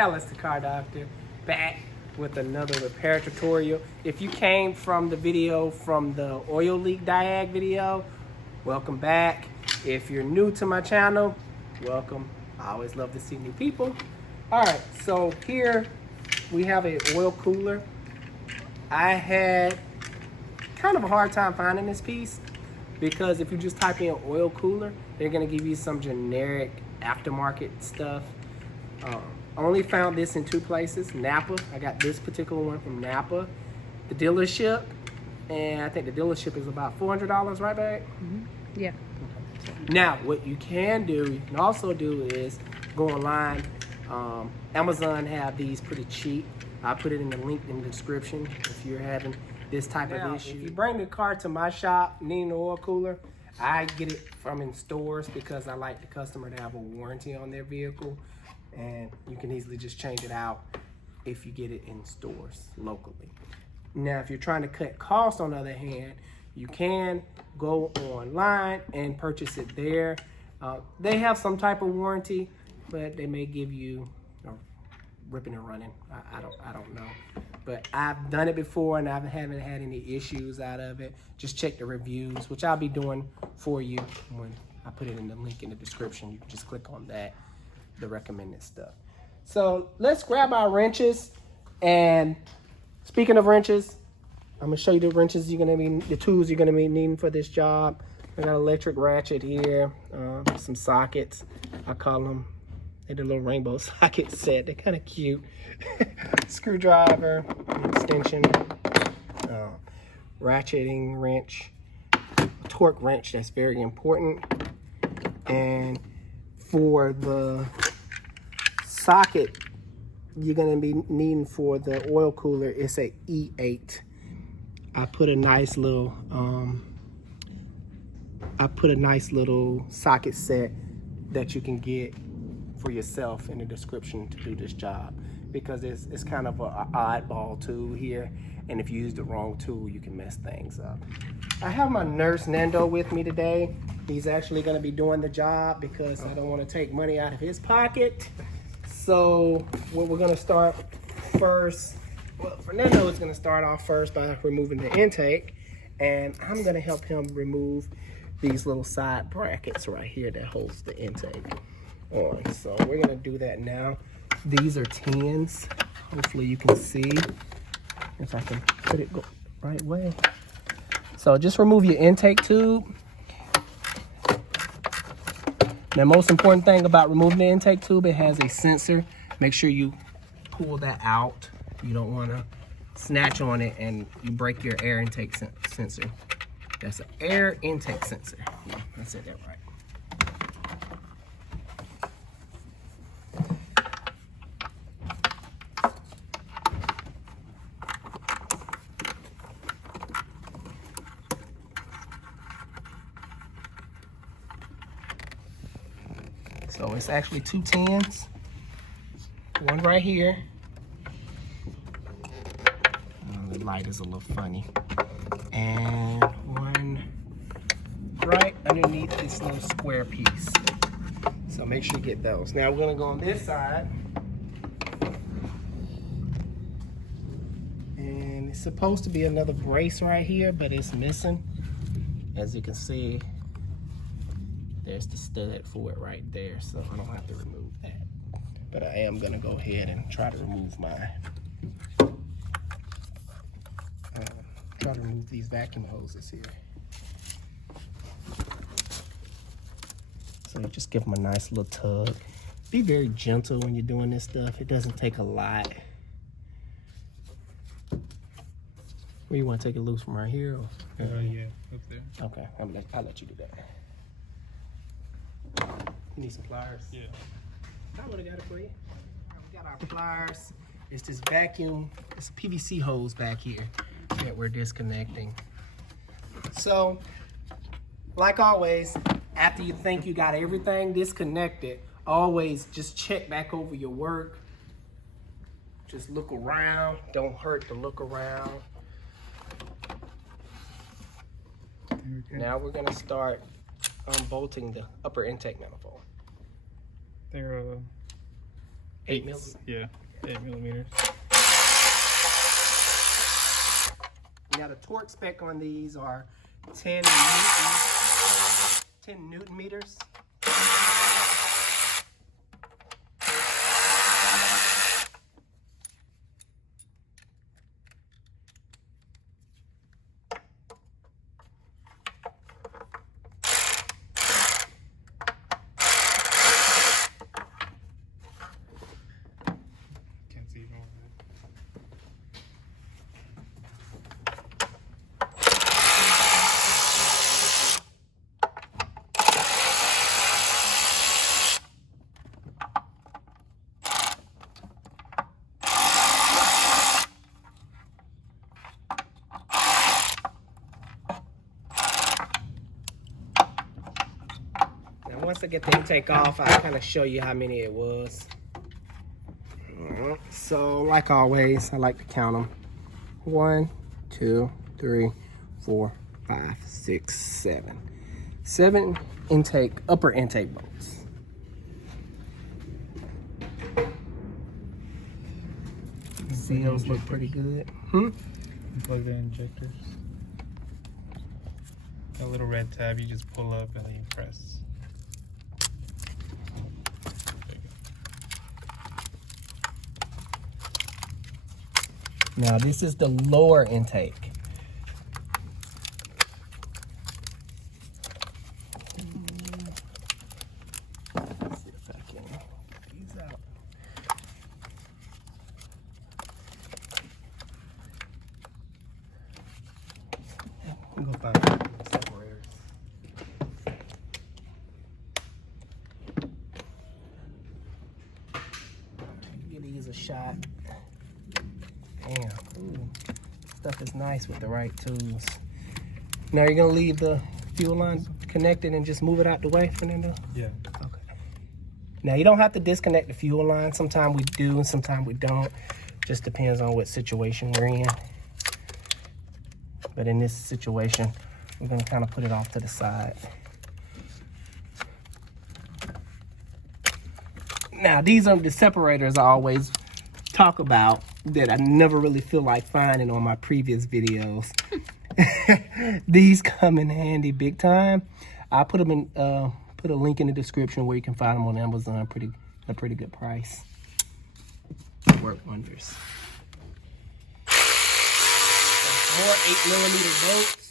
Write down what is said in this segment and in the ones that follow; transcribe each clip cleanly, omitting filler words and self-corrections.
Alice the Car Doctor, back with another repair tutorial. If you came from the video from the oil leak diag video, welcome back. If you're new to my channel, welcome. I always love to see new people. All right, so here we have an oil cooler. I had kind of a hard time finding this piece because if you just type in oil cooler, they're gonna give you some generic aftermarket stuff. I only found this in two places, Napa. I got this particular one from Napa, the dealership, and I think the dealership is about $400, right, babe? Mm-hmm. Yeah. Now, what you can also do is go online. Amazon have these pretty cheap. I'll put it in the link in the description if you're having this type of issue. If you bring the car to my shop needing an oil cooler, I get it from in stores because I like the customer to have a warranty on their vehicle, and you can easily just change it out if you get it in stores locally. Now, if you're trying to cut costs, on the other hand, you can go online and purchase it there. They have some type of warranty, but they may give you ripping and running. I don't know, but I've done it before and I haven't had any issues out of it. Just check the reviews, which I'll be doing for you when I put it in the link in the description. You can just click on that, the recommended stuff. So let's grab our wrenches. And speaking of wrenches, I'm gonna show you the wrenches the tools you're gonna be needing for this job. I got an electric ratchet here, some sockets. I call them, they're the little rainbow socket set. They're kind of cute. Screwdriver, extension, ratcheting wrench, torque wrench, that's very important. And for the socket you're gonna be needing for the oil cooler, it's a E8. I put a nice little socket set that you can get for yourself in the description to do this job, because it's kind of an oddball tool here, and if you use the wrong tool you can mess things up. I have my nurse Nando with me today. He's actually going to be doing the job because I don't want to take money out of his pocket. So what we're going to start first, well, Fernando is going to start off first by removing the intake, and I'm going to help him remove these little side brackets right here that holds the intake on. So we're going to do that now. These are 10s. Hopefully you can see if I can put it the right way. So just remove your intake tube. The most important thing about removing the intake tube, it has a sensor. Make sure you pull that out. You don't want to snatch on it and you break your air intake sensor. That's an air intake sensor. Yeah, I said that right. So it's actually two 10s, one right here. Oh, the light is a little funny. And one right underneath this little square piece. So make sure you get those. Now we're gonna go on this side. And it's supposed to be another brace right here, but it's missing. As you can see, there's the stud for it right there, so I don't have to remove that. But I am gonna go ahead and try to remove these vacuum hoses here. So you just give them a nice little tug. Be very gentle when you're doing this stuff. It doesn't take a lot. Where you want to take it loose from right here? Or? Yeah, up there. Okay, I'll let you do that. You need some pliers? Yeah. I would have got it for you. We got our pliers. It's this vacuum, it's a PVC hose back here that we're disconnecting. So, like always, after you think you got everything disconnected, always just check back over your work. Just look around. Don't hurt to look around. Okay. Now we're gonna start unbolting the upper intake manifold. They're 8 millimeters. Yeah, 8 millimeters. Now the torque spec on these are 10 Newton meters. Can't see more. Once I get the intake off, I'll kind of show you how many it was. So, like always, I like to count them. 1, 2, 3, 4, 5, 6, 7. 7 upper intake bolts. See, those look pretty good. Plug the injectors. That little red tab, you just pull up and then you press. Now this is the lower intake. Let's see if I can get these out. I'm gonna find separators. Give these a shot. Damn, ooh, stuff is nice with the right tools. Now you're gonna leave the fuel line connected and just move it out the way, Fernando? Yeah. Okay. Now you don't have to disconnect the fuel line. Sometimes we do and sometimes we don't. Just depends on what situation we're in. But in this situation, we're gonna kind of put it off to the side. Now these are the separators I always talk about that I never really feel like finding on my previous videos. These come in handy big time. I put them in put a link in the description where you can find them on Amazon a pretty good price. Work wonders. More 8mm bolts.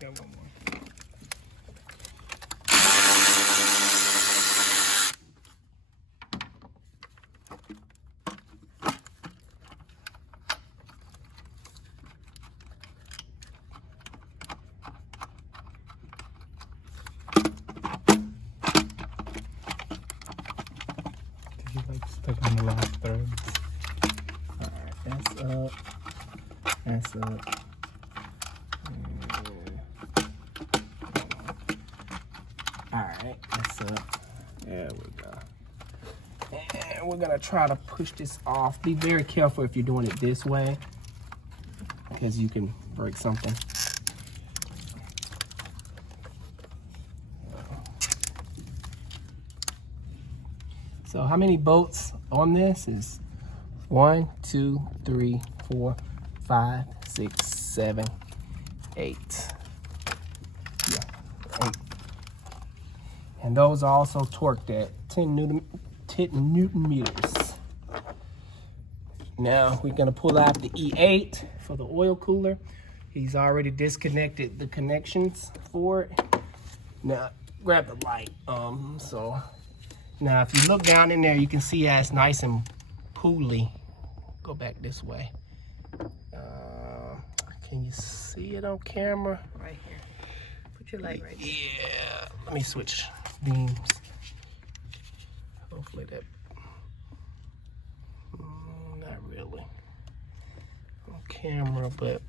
Got one more. Did you like stuck on the last thread? Alright, that's up. That's up. Alright, that's up. There we go. And we're gonna try to push this off. Be very careful if you're doing it this way, because you can break something. So how many bolts on this is 1, 2, 3, 4, 5, 6, 7, 8. Yeah, 8. And those are also torqued at 10 Newton meters. Now we're gonna pull out the E8 for the oil cooler. He's already disconnected the connections for it. Now grab the light. Now if you look down in there, you can see how it's nice and pooly. Go back this way. Can you see it on camera? Right here. Put your light right there. Yeah. Let me switch beams. Hopefully that, not really on camera, but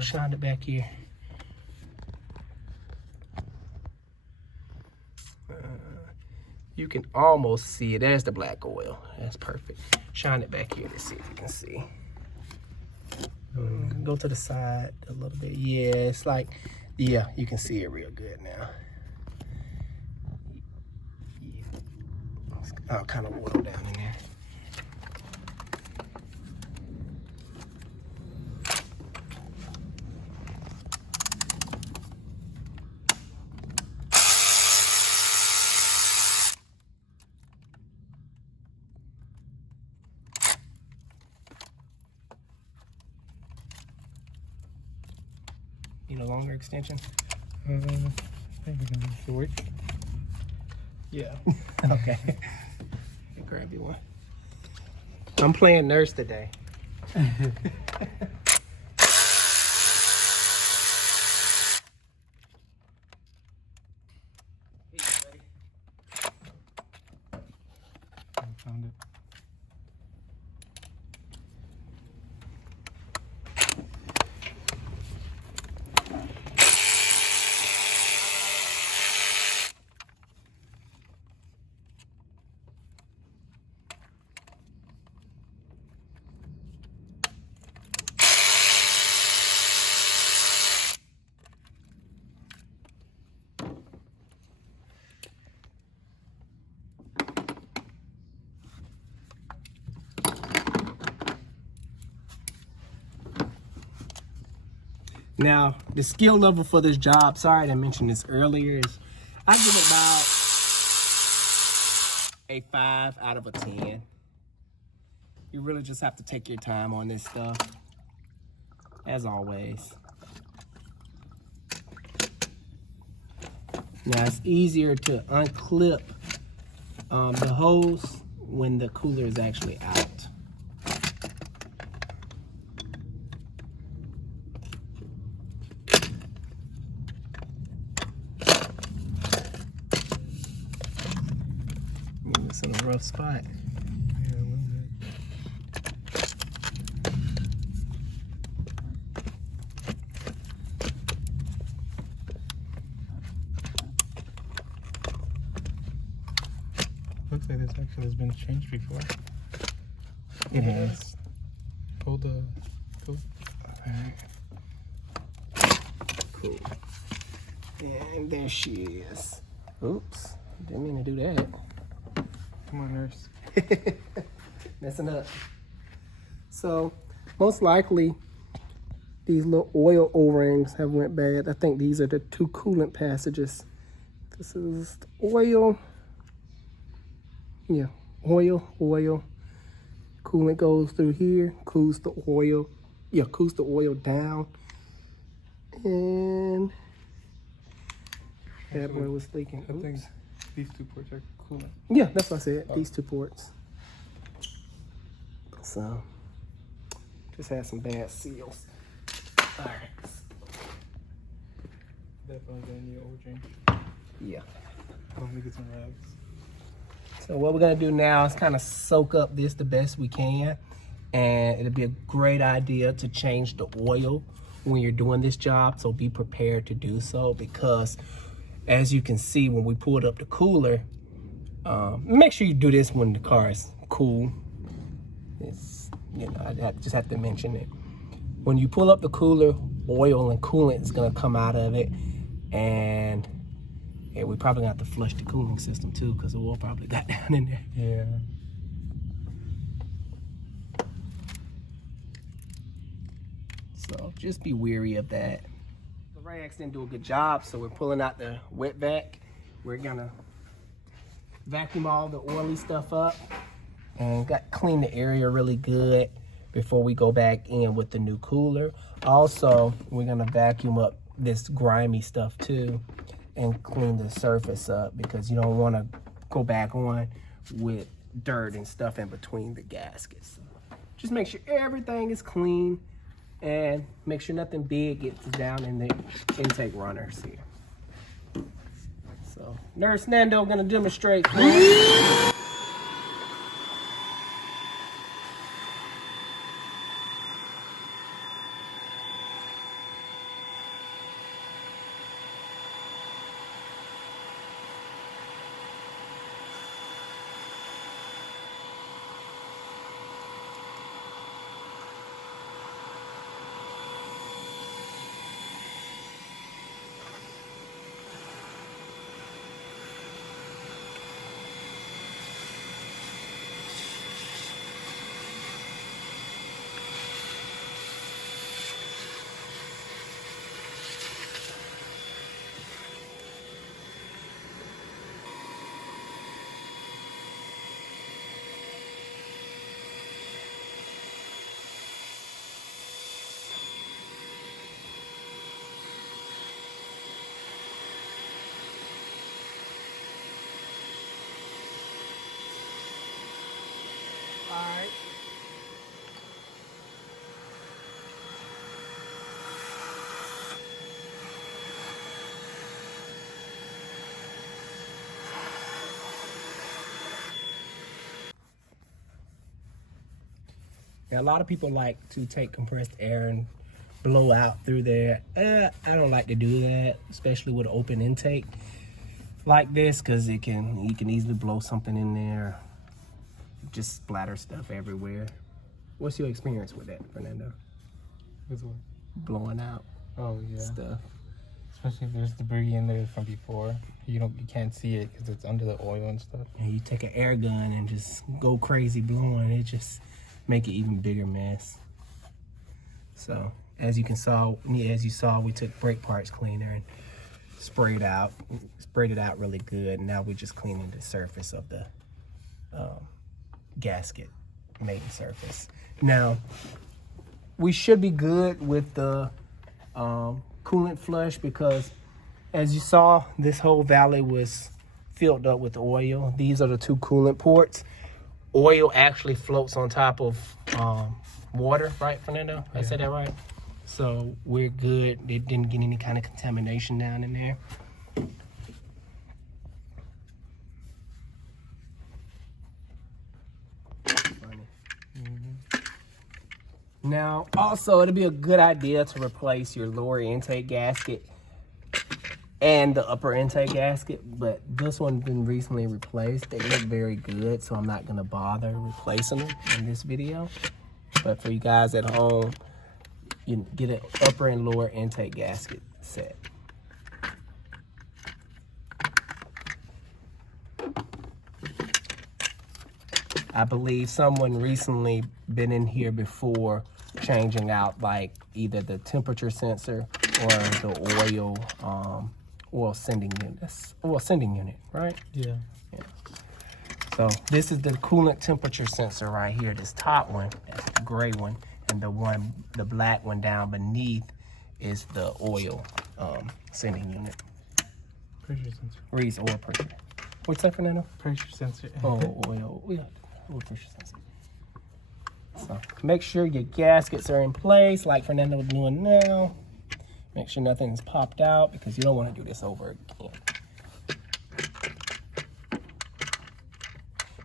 shine it back here. You can almost see it. There's the black oil. That's perfect. Shine it back here to see if you can see. Go to the side a little bit. Yeah, it's like, yeah, you can see it real good now. I'll kind of oil down in there. Need a longer extension? I think we can use the weight. Yeah. Okay. Grab you one. I'm playing nurse today. I found it. Now, the skill level for this job, sorry I didn't mention this earlier, is I give it about a 5 out of a 10. You really just have to take your time on this stuff, as always. Now, it's easier to unclip the hose when the cooler is actually out. It's in a rough spot. Yeah, a little bit. Looks like this actually has been changed before. It has. Pull the. Cool. Cool. And there she is. Oops, didn't mean to do that. Come on, nurse. Messing up. So, most likely, these little oil O-rings have went bad. I think these are the 2 coolant passages. This is the oil. Yeah, oil. Coolant goes through here, cools the oil. Yeah, cools the oil down. And that boy was leaking. I think Oops. these 2 ports are coolant. Yeah, that's what I said. These 2 ports. So, just had some bad seals. All right. Definitely gonna need oil change. Yeah. Let me get some rags. So what we're gonna do now is kind of soak up this the best we can, and it'll be a great idea to change the oil when you're doing this job. So be prepared to do so, because as you can see when we pulled up the cooler, make sure you do this when the car is cool. It's, you know, just have to mention it. When you pull up the cooler, oil and coolant is gonna come out of it, and yeah, we probably gonna have to flush the cooling system too, because the oil probably got down in there. Yeah. So just be wary of that. The rags didn't do a good job, so we're pulling out the wet vac. We're gonna vacuum all the oily stuff up and clean the area really good before we go back in with the new cooler. Also, we're gonna vacuum up this grimy stuff too and clean the surface up, because you don't want to go back on with dirt and stuff in between the gaskets. So just make sure everything is clean and make sure nothing big gets down in the intake runners here. So Nurse Nando gonna demonstrate for us. right. Now, a lot of people like to take compressed air and blow out through there. I don't like to do that, especially with open intake like this, because you can easily blow something in there, just splatter stuff everywhere. What's your experience with that, Fernando? With what? Blowing out Oh yeah. stuff. Especially if there's debris in there from before. You can't see it because it's under the oil and stuff. And you take an air gun and just go crazy blowing, it just make it even bigger mess. So as you saw, we took brake parts cleaner and sprayed it out really good. And now we're just cleaning the surface of the gasket mating surface. Now we should be good with the coolant flush, because as you saw, this whole valley was filled up with oil. These are the two coolant ports. Oil actually floats on top of water, right, Fernando? I said that right? So we're good. It didn't get any kind of contamination down in there. Funny. Now, also, it'll be a good idea to replace your lower intake gasket and the upper intake gasket, but this one's been recently replaced. They look very good, so I'm not gonna bother replacing them in this video. But for you guys at home, you get an upper and lower intake gasket set. I believe someone recently been in here before changing out like either the temperature sensor or the oil sending unit, right? Yeah. So this is the coolant temperature sensor right here, this top one, that's the gray one, and the black one down beneath is the oil sending unit. Pressure sensor. Reads oil pressure. What's that, Fernando? Pressure sensor. Oh, oil pressure sensor. So make sure your gaskets are in place like Fernando is doing now. Make sure nothing's popped out, because you don't want to do this over again.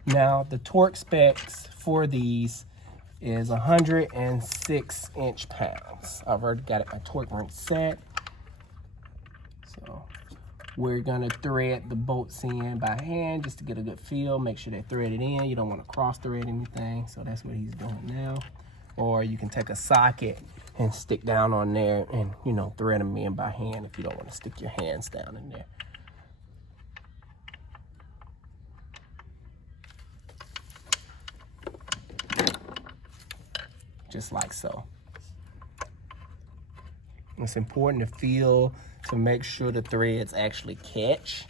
Now, the torque specs for these is 106 inch-pounds. I've already got my torque wrench set. So we're gonna thread the bolts in by hand just to get a good feel. Make sure they're threaded in. You don't want to cross thread anything. So that's what he's doing now. Or you can take a socket and stick down on there and, thread them in by hand if you don't want to stick your hands down in there. Just like so. It's important to feel to make sure the threads actually catch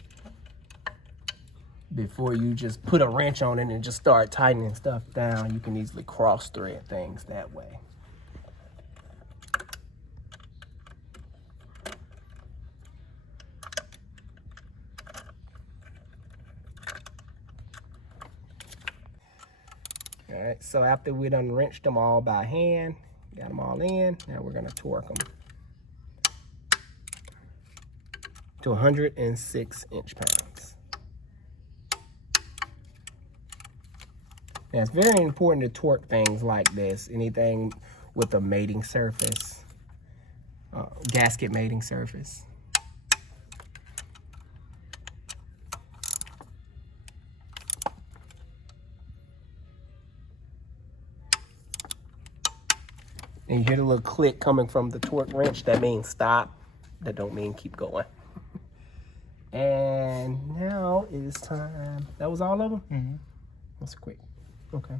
before you just put a wrench on it and just start tightening stuff down. You can easily cross thread things that way. All right, so after we done wrenched them all by hand, got them all in, now we're gonna torque them to 106 inch-pounds. Now it's very important to torque things like this, anything with a mating surface, gasket mating surface. And you hear the little click coming from the torque wrench. That means stop. That don't mean keep going. And now it is time. That was all of them? Mm-hmm. That's quick. Okay.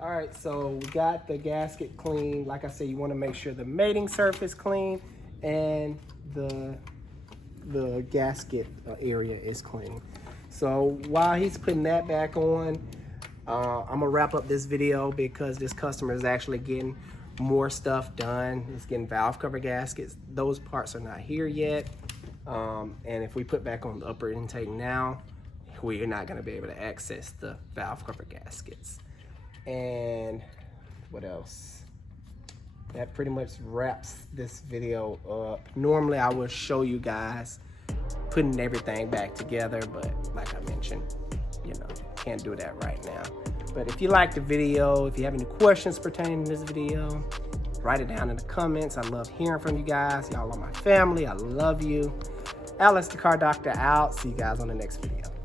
All right, so we got the gasket clean. Like I said, you want to make sure the mating surface clean and the gasket area is clean. So while he's putting that back on, I'm gonna wrap up this video because this customer is actually getting more stuff done. It's getting valve cover gaskets. Those parts are not here yet. And if we put back on the upper intake now, we're not gonna be able to access the valve cover gaskets. And what else? That pretty much wraps this video up. Normally I would show you guys putting everything back together, but like I mentioned, you know, can't do that right now. But if you liked the video, if you have any questions pertaining to this video, write it down in the comments. I love hearing from you guys. Y'all are my family. I love you. Alex the Car Doctor out. See you guys on the next video.